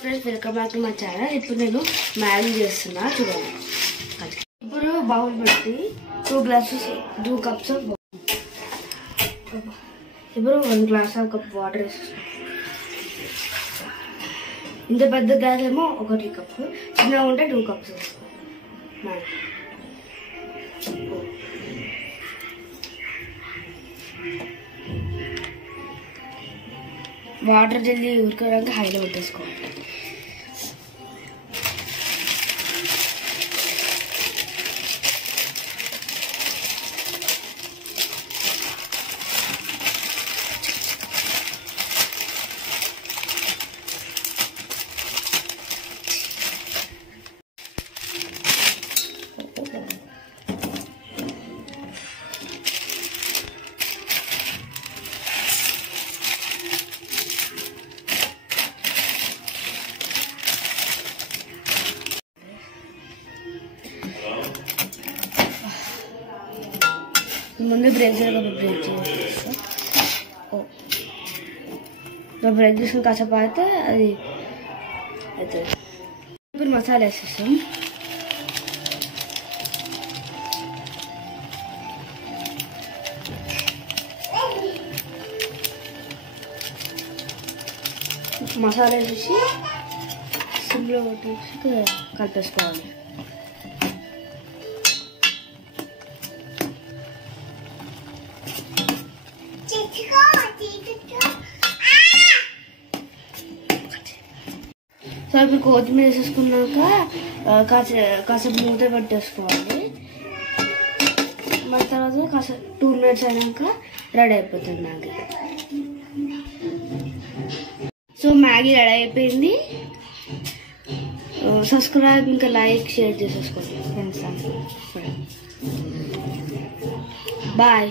Friends, welcome back to my channel. ఇప్పుడు నేను Maggi చేస్తున్నా చూడండి. ఇప్పుడు బౌల్ పెట్టి 2 cups ఆఫ్ ఇప్పుడు 1 glass ఆఫ్ కప్ వాటర్ వేసేస్తాం. ఇంత పెద్ద గ్లాస్ ఏమో 1 cup, చిన్నగా ఉంటే 2 cups వేస్తాం. వాటర్ జల్దీ ఉడకడానికి హైలో పెట్టేసుకోవాలి. ముందు బ్రేక్ చేస్తాం. బ్రేక్ చేసుకుని కాసేపు అయితే అది అవుతుంది. ఇప్పుడు మసాలా వేసేస్తాం. మసాలా వేసేసి సిమ్లో కొట్టేసి కలిపేసుకోవాలి. సో ఇప్పుడు కొత్తిమీర వేసేసుకున్నాక కాసేపు మూత పెట్టేసుకోవాలి. మరి తర్వాత కాసేపు 2 minutes అయినాక రెడీ అయిపోతుంది మ్యాగీ. సో మ్యాగీ రెడీ అయిపోయింది. సబ్స్క్రైబ్ ఇంకా లైక్ షేర్ చేసేసుకోండి ఫ్రెండ్స్. బాయ్.